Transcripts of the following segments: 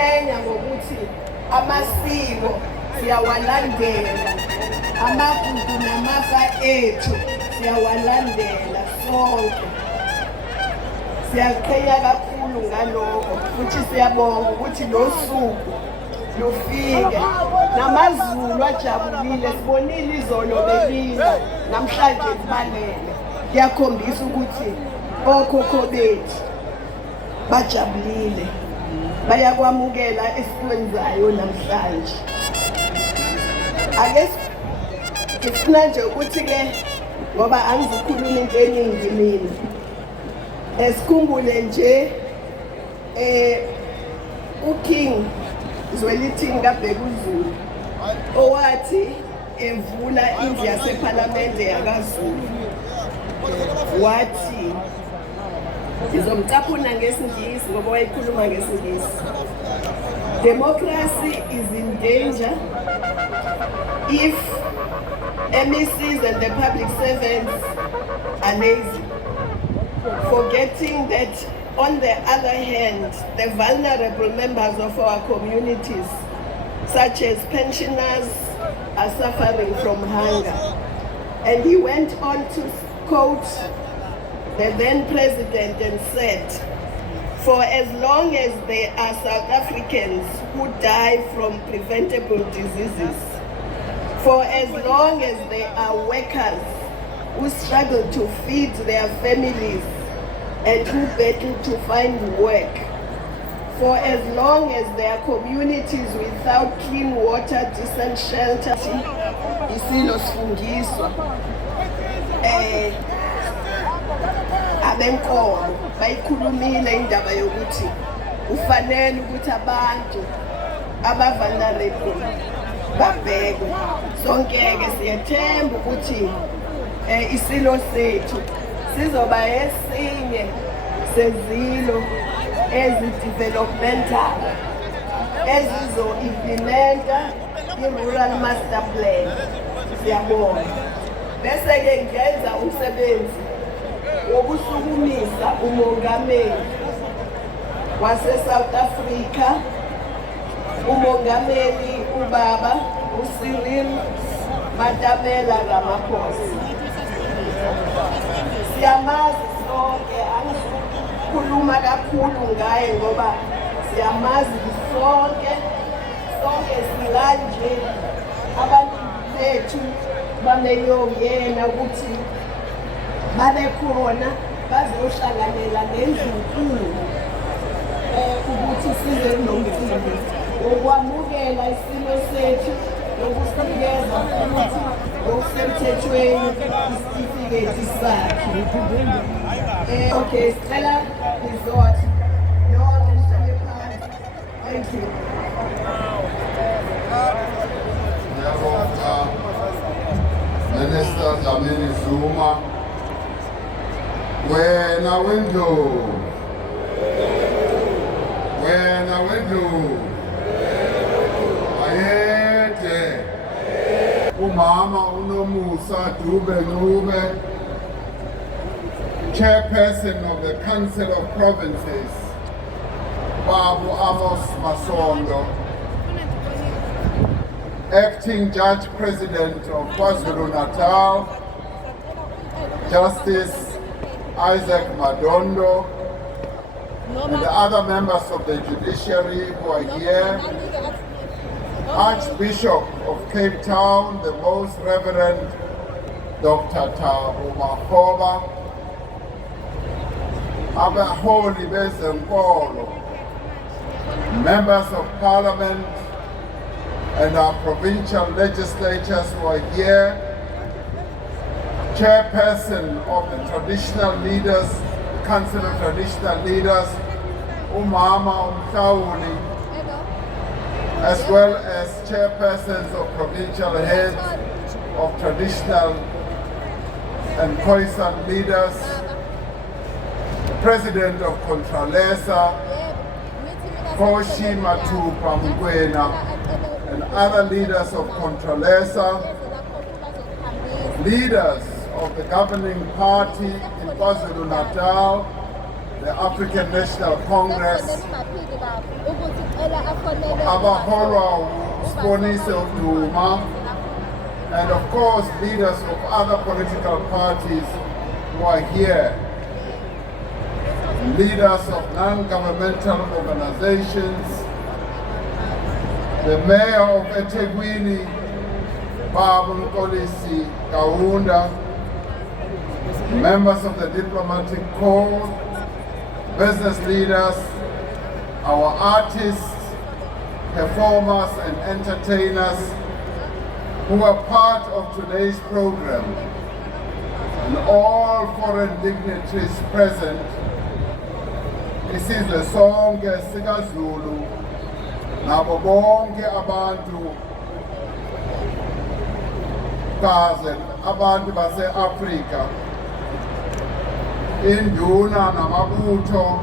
siyaziqhenya ngokuthi amasiko siyawalandela, amagugu namafa ethu siyawalandela sonke. Siyaziqhenya kakhulu ngalokho futhi siyabonga ukuthi lo suku lufike. NamaZulu ajabulile, sibonile izolo belila, namhlanje libalele. Kuyakhombisa ukuthi okhokho bethu bajabulile, bayakwamukela esikwenzayo namhlanje. Ake ngifuna nje ukuthi-ke ngoba angizikhuluma into eningi mina, esikhumbule nje uKing Zwelithini kaBhekuzulu owathi evula indlu yasephalamende yakaZulu, wathi ngizomcaphuna ngesiNgisi ngoba wayikhuluma ngesiNgisi. Democracy is in danger if MECs and the public servants are lazy, forgetting that on the other hand, the vulnerable members of our communities, such as pensioners, are suffering from hunger. And he went on to quote the then president and said, "For as long as there are South Africans who die from preventable diseases, for as long as there are workers who struggle to feed their families and who battle to find work, for as long as there are communities without clean water, decent shelter." Isilo sifungiswa abenkolo bayikhulumile indaba yokuthi ufanele ukuthi abantu aba-vulnerable babhekwe. Sonke-ke siyethemba ukuthi isilo sethu sizoba esinye sezilo ezi-developmental ezizo-implementa i-rural master plan. Siyabonga. Bese-ke ngenza umsebenzi wokusukumisa umongameli wase-South Africa, umongameli ubaba uCyril Ramaphosa. Siyamazi sonke, angikhuluma kakhulu ngaye ngoba siyamazi sonke silanje abantu bethu bameyongena ukuthi babe khona bazohlanganela ngendlunkulu ukuthi size nomcimbi wokwamukela isimo sethu nokusinikeza futhi ngokusemthethweni isitifiketi sakhe. Okay, Stella Resort. Thank you. Minister Dlamini Zuma, wena wendlu ayede umama uNomusa Dube, chairperson of the Council of Provinces, Babu Amos Masondo, acting Judge President of KwaZulu-Natal, Justice Isaac Madondo, and the other members of the judiciary who are here, Archbishop of Cape Town, the Most Reverend Dr. Thabo Makgoba, abaholi bezenkolo, members of Parliament, and our provincial legislatures who are here, chairperson of the traditional leaders, Council of Traditional Leaders, Umama Umhlawuli, as well as chairpersons of provincial heads of traditional and Khoisan leaders, president of Contralesa, Koshi Matupa Mugwena, and other leaders of Contralesa, leaders of the governing party in KwaZulu-Natal, the African National Congress, abaholwa uSiboniso Duma, and of course leaders of other political parties who are here, leaders of non-governmental organizations, the mayor of eThekwini, Babu Nkolisi Kaunda, members of the diplomatic corps, business leaders, our artists, performers and entertainers who are part of today's program, and all foreign dignitaries present. Isizwe sonke sikaZulu nabo bonke abantu kaze abantu base-Afrika, induna namabutho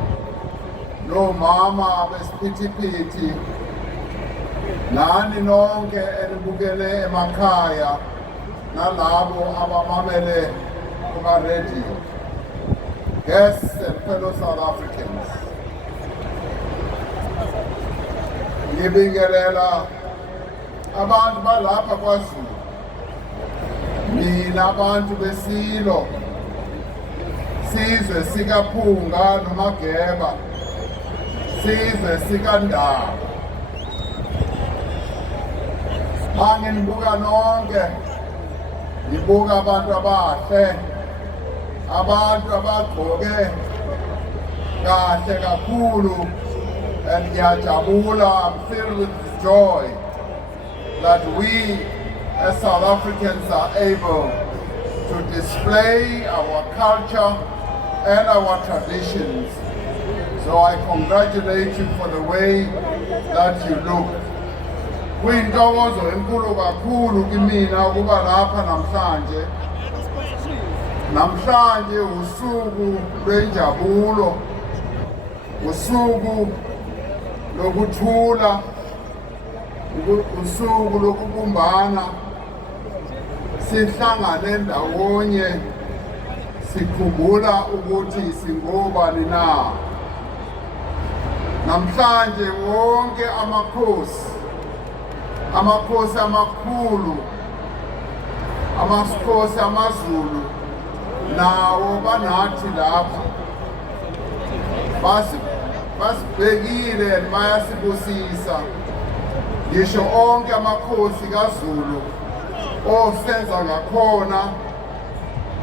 nomama besiphithiphithi, nani nonke enibukele emakhaya nalabo abamamele kuma-radio, guests and fellow South Africans. Ngibingelela abantu balapha kwaZulu, mina abantu besilo, sizwe sikaPhunga noMageba, sizwe sikaNdaba. Manginibuka nonke, ngibuka abantu abahle, abantu abagqoke kahle kakhulu, and ngiyajabula, I'm filled with joy that we as South Africans are able to display our culture and our traditions. So I congratulate you for the way that you look. Kuyintokozo enkulu kakhulu kimina ukuba lapha namhlanje. Namhlanje usuku lwenjabulo, usuku lokuthula, usuku lokubumbana, sihlangane ndawonye sikhumbula ukuthi singobani na. Namhlanje wonke amakhosi amakhulu, amakhosi amaZulu nawo banathi lapha basibhekile bayasibusisa. Ngisho onke amakhosi kaZulu osenza ngakhona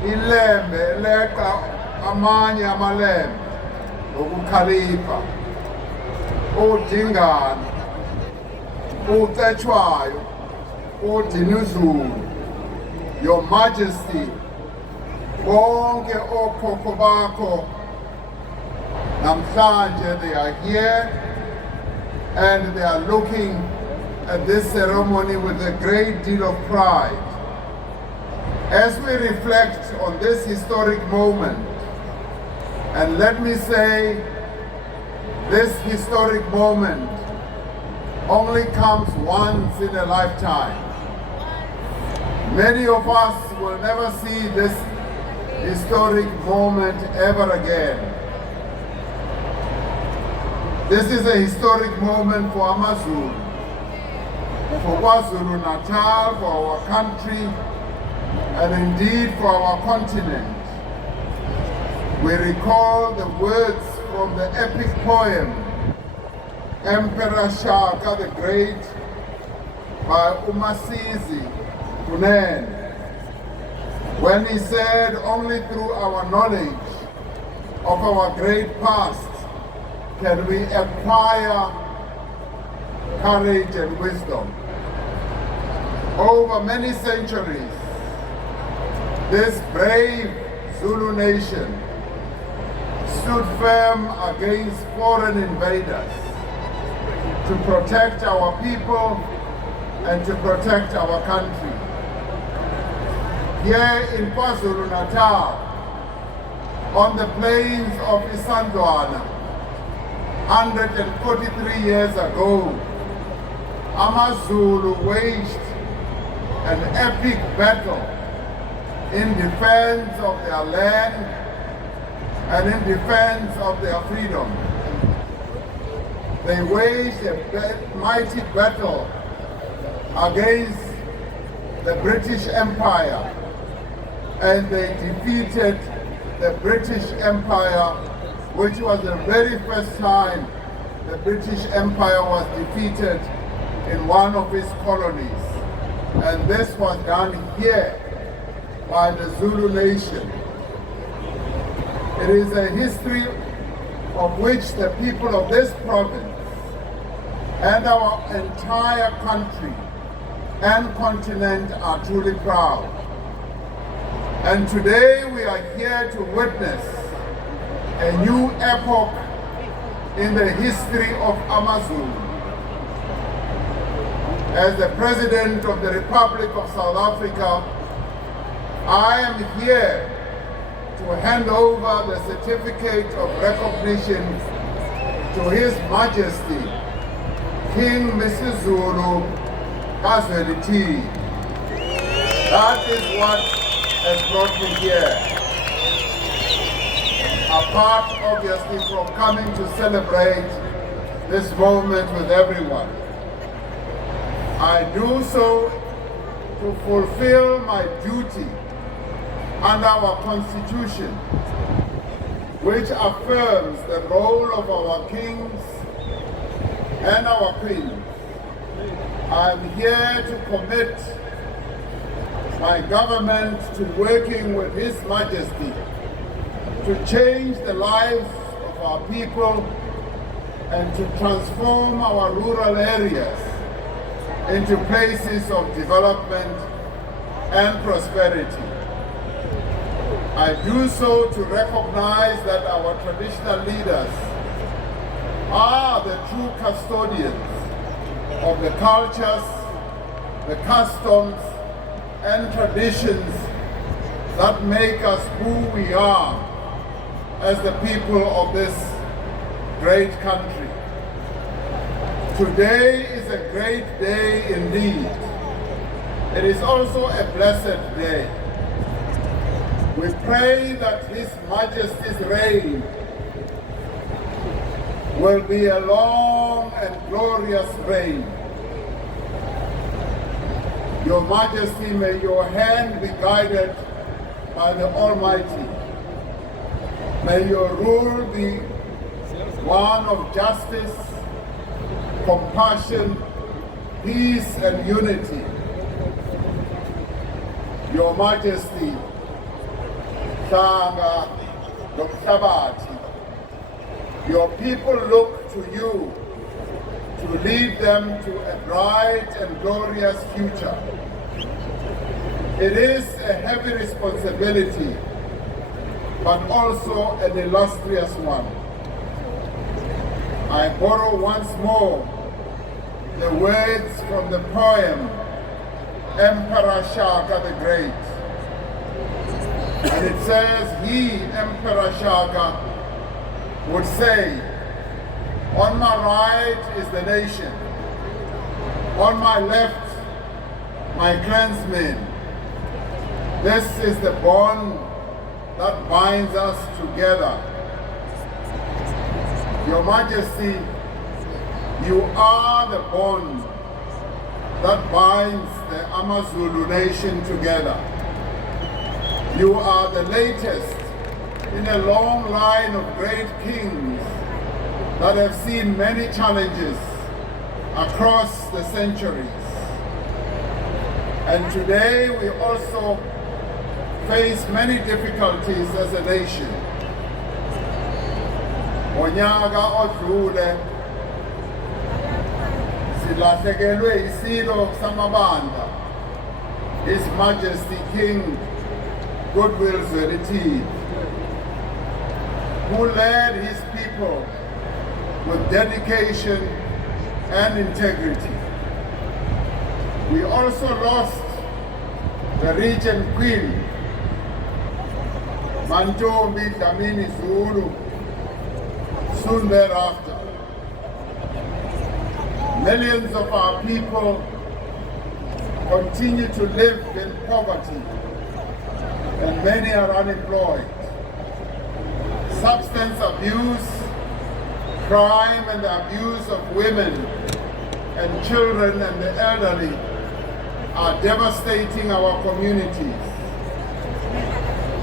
ilembe leqa amanye amalembe okukhalipha, uDingane, uCetshwayo, uDinuzulu, your majesty, bonke okhokho bakho namhlanje they are here and they are looking at this ceremony with a great deal of pride. As we reflect on this historic moment, and let me say, this historic moment only comes once in a lifetime. Many of us will never see this historic moment ever again. This is a historic moment for yaMaZulu, for KwaZulu-Natal, for our country, and indeed for our continent. We recall the words from the epic poem, Emperor Shaka the Great, by uMasizi Kunene, when he said, only through our knowledge of our great past can we acquire courage and wisdom. Over many centuries, this brave Zulu nation stood firm against foreign invaders to protect our people and to protect our country. Here in KwaZulu-Natal, on the plains of Isandlwana, 143 years ago, yaMaZulu waged an epic battle in defense of their land and in defense of their freedom. They waged a mighty battle against the British Empire, and they defeated the British Empire, which was the very first time the British Empire was defeated in one of its colonies. And this was done here by the Zulu nation. It is a history of which the people of this province and our entire country and continent are truly proud. And today we are here to witness a new epoch in the history of yaMaZulu. As the President of the Republic of South Africa, I am here to hand over the certificate of recognition to His Majesty, King Mrs. Zulu Kazweliti. That is what has brought me here. Apart, obviously, from coming to celebrate this moment with everyone, I do so to fulfill my duty under our Constitution, which affirms the role of our kings and our queens. I am here to commit my government to working with His Majesty to change the lives of our people and to transform our rural areas into places of development and prosperity. I do so to recognize that our traditional leaders are the true custodians of the cultures, the customs, and traditions that make us who we are as the people of this great country. Today is a great day indeed. It is also a blessed day. We pray that His Majesty's reign will be a long and glorious reign. Your Majesty, may your hand be guided by the Almighty. May your rule be one of justice, compassion, peace, and unity. Your Majesty, Sanga Lomshabati, your people look to you to lead them to a bright and glorious future. It is a heavy responsibility, but also an illustrious one. I borrow once more the words from the poem Emperor Shaka the Great. And it says, he, Emperor Shaka, would say, on my right is the nation, on my left, my clansmen. This is the bond that binds us together. Your Majesty, you are the bond that binds the yaMaZulu nation together. You are the latest in a long line of great kings that have seen many challenges across the centuries. And today we also face many difficulties as a nation. Onyaka odlule silahlekelwe isilo samabandla, His Majesty King Goodwill Zwelithini, who led his people with dedication and integrity. We also lost the Regent Queen, Mantombi Dlamini Zulu, soon thereafter. Millions of our people continue to live in poverty, and many are unemployed. Substance abuse crime and the abuse of women and children and the elderly are devastating our communities.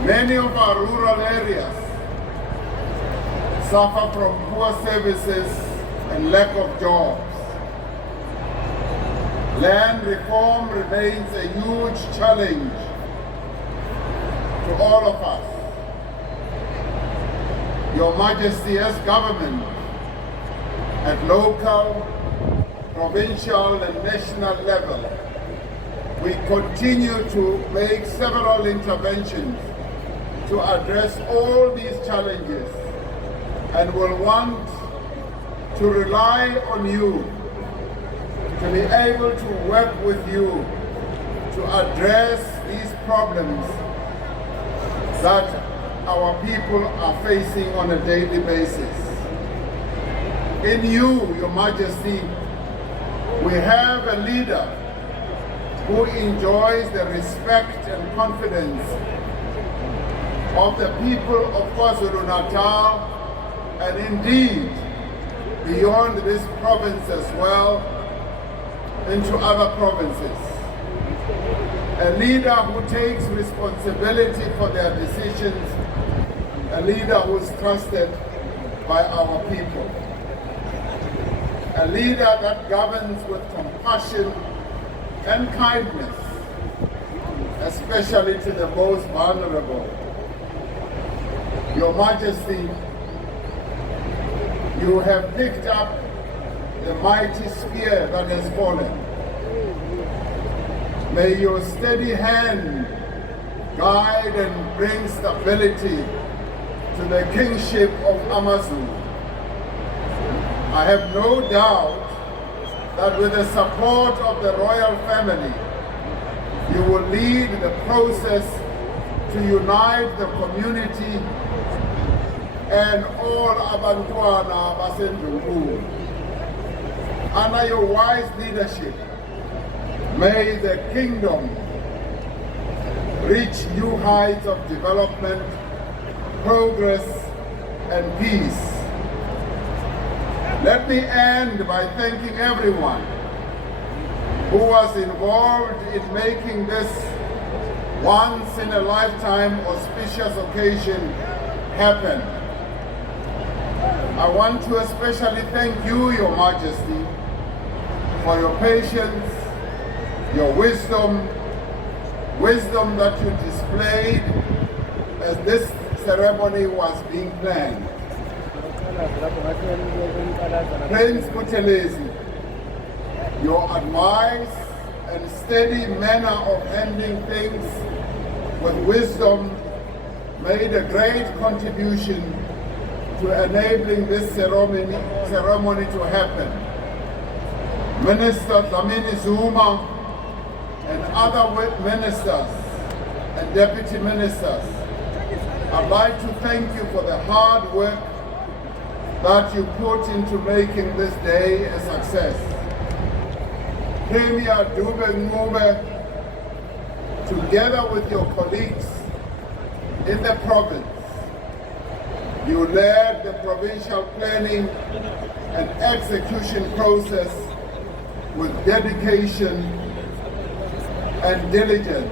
Many of our rural areas suffer from poor services and lack of jobs. Land reform remains a huge challenge to all of us. Your Majesty, as government, at local, provincial and national level, we continue to make several interventions to address all these challenges and will want to rely on you to be able to work with you to address these problems that our people are facing on a daily basis. In you, Your Majesty, we have a leader who enjoys the respect and confidence of the people of KwaZulu-Natal and indeed beyond this province as well into other provinces. A leader who takes responsibility for their decisions, a leader who is trusted by our people. A leader that governs with compassion and kindness, especially to the most vulnerable. Your Majesty, you have picked up the mighty spear that has fallen. May your steady hand guide and bring stability to the kingship of yaMaZulu. I have no doubt that with the support of the royal family, you will lead the process to unite the community and all abantwana basendlunkulu. Under your wise leadership, may the kingdom reach new heights of development, progress, and peace. Let me end by thanking everyone who was involved in making this once-in-a-lifetime auspicious occasion happen. I want to especially thank you, Your Majesty, for your patience, your wisdom that you displayed as this ceremony was being planned. Prince Buthelezi, your advice and steady manner of handling things with wisdom made a great contribution to enabling this ceremony to happen. Minister Dlamini Zuma and other ministers and deputy ministers, I'd like to thank you for the hard work that you put into making this day a success. Premier Dube Ngube, together with your colleagues in the province, you led the provincial planning and execution process with dedication and diligence.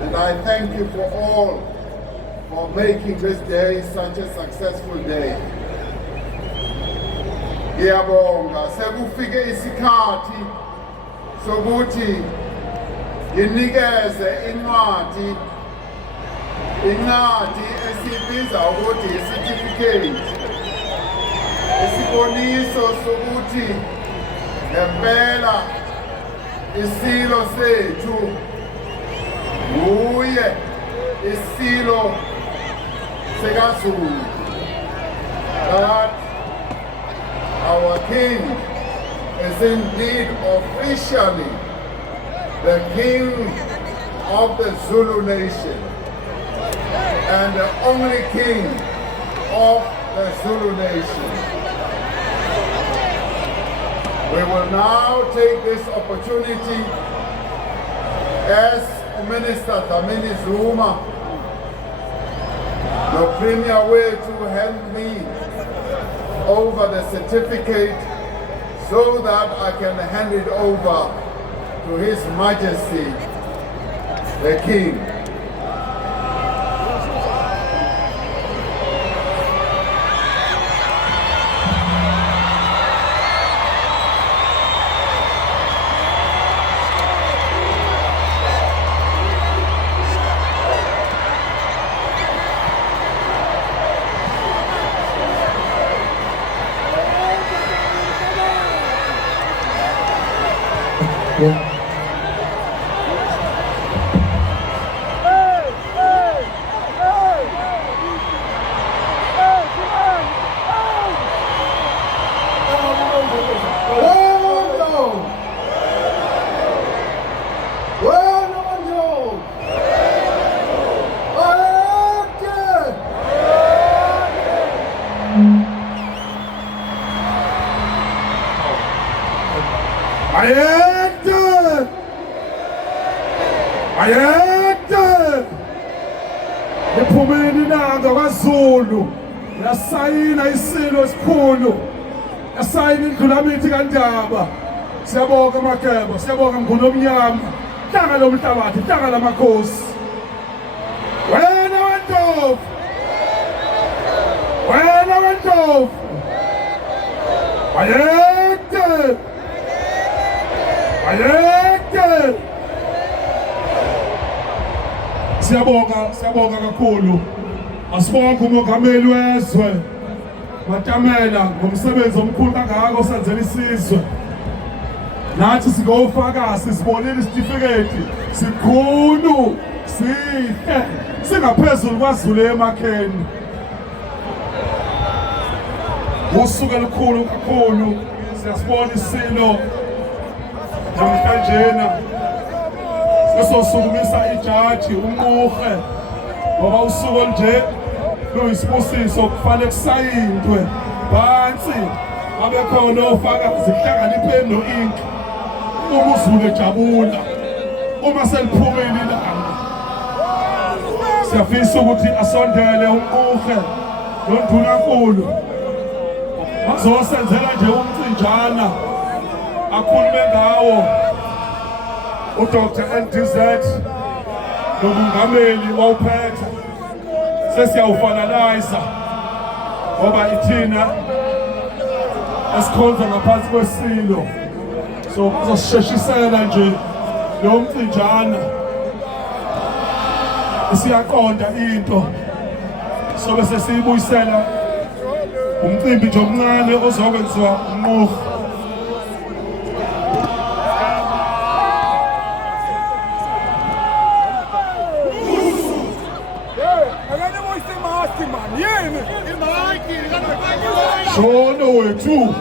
And I thank you for making this day such a successful day. Ngiyabonga, sekufike isikhathi sokuthi nginikeze incwadi esibiza ukuthi i-certificate, isiboniso sokuthi ngempela isilo sethu nguye isilo sekaZulu. That our king is indeed officially the king of the Zulu nation and the only king of the Zulu nation. We will now take this opportunity as Minister Dlamini Zuma, the Premier, way to help me over the certificate so that I can hand it over to His Majesty, the King. Ayede iphumeni nanga kwaZulu yasayina isilo esikhulu yasayina indlulamithi kaNdaba. Siyabonga Mageba, siyabonga Ingonyama, hlanga lomhlabathi, hlanga lamakhosi. Wena weNdlovu, wena weNdlovu, ayede, ayede. Siyabonga kakhulu. Asibonge umongameli wezwe Matamela ngomsebenzi omkhulu kangaka osenzela isizwe. Nathi singofakazi sibonile isitifiketi sikhulu sihle singaphezulu kwaZulu emakheni. Usuku olukhulu kakhulu siyasibona isilo namhlanjena. Sesosukumisa ijaji uMqhuqe ngoba usuku olunje luyisibusiso kufanele kusayindwe phansi abe khona ofakazi kuhlanganipheni no-ink uma uZulu ejabula uma seliphumile ilanga. Siyafisa ukuthi asondele uMqhuqe noNdunankulu bazosenzela nje umcinjana akhulume ngawo uDr. NDZ nomongameli wawuphethe. Sesiyawufanaliza ngoba ithina esikhonza ngaphansi kwesilo, so bazosisheshisela nje lo mcinjana. Siyaqonda into so bese siyibuyisela umcimbi nje omncane ozokwenziwa uMqhuqe. Shono wethu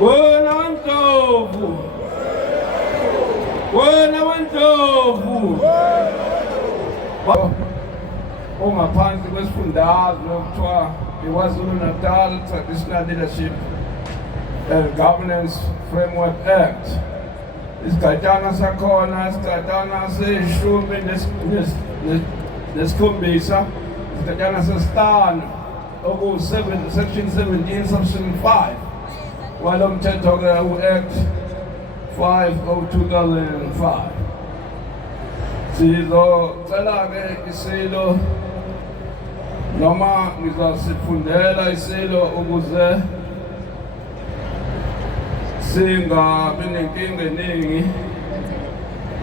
Wena wandlovu, wena wandlovu. Ongaphansi kwesifundazwe okuthiwa iKwaZulu Natal Traditional Leadership and Governance Framework Act. Isigatshana sakhona, isigatshana seshumi nesikhombisa, isigatshana sesihlanu section 17 subsection 5 walo mthetho-ke u-Act 5/2005. Sizocela-ke isilo noma ngizasifundela isilo ukuze singabi nenkinga eningi,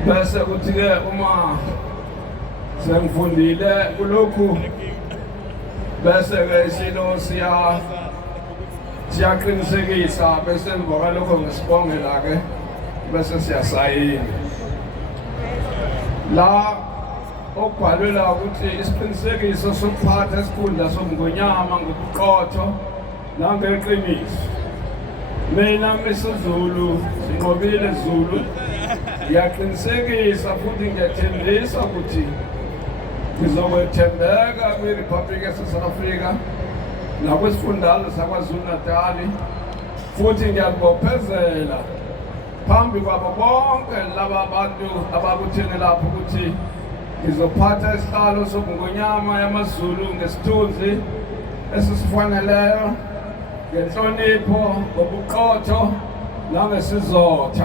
bese kuthi-ke uma sengifundile kulokhu bese-ke isilo siyaqinisekisa, bese emva kwalokho ngisibongela-ke bese siyasayina la okubhalwe la ukuthi isiqinisekiso sokuphatha isikhundla sobungonyama ngobuqotho nangeqiniso. Mina maSizulu sinqobile Zulu, ngiyaqinisekisa futhi ngiyathembisa ukuthi ngizokwethembeka kwiRiphabhuliki yaseSouth Africa nakwesifundazwe saKwaZulu Natal, futhi ngiyakubophezela phambi kwabo bonke laba bantu abakutheni lapho ukuthi ngizophatha isihlalo sobungonyama yaMaZulu ngesithunzi esisifaneleyo, ngenhlonipho, ngobuqotho nangesizotha.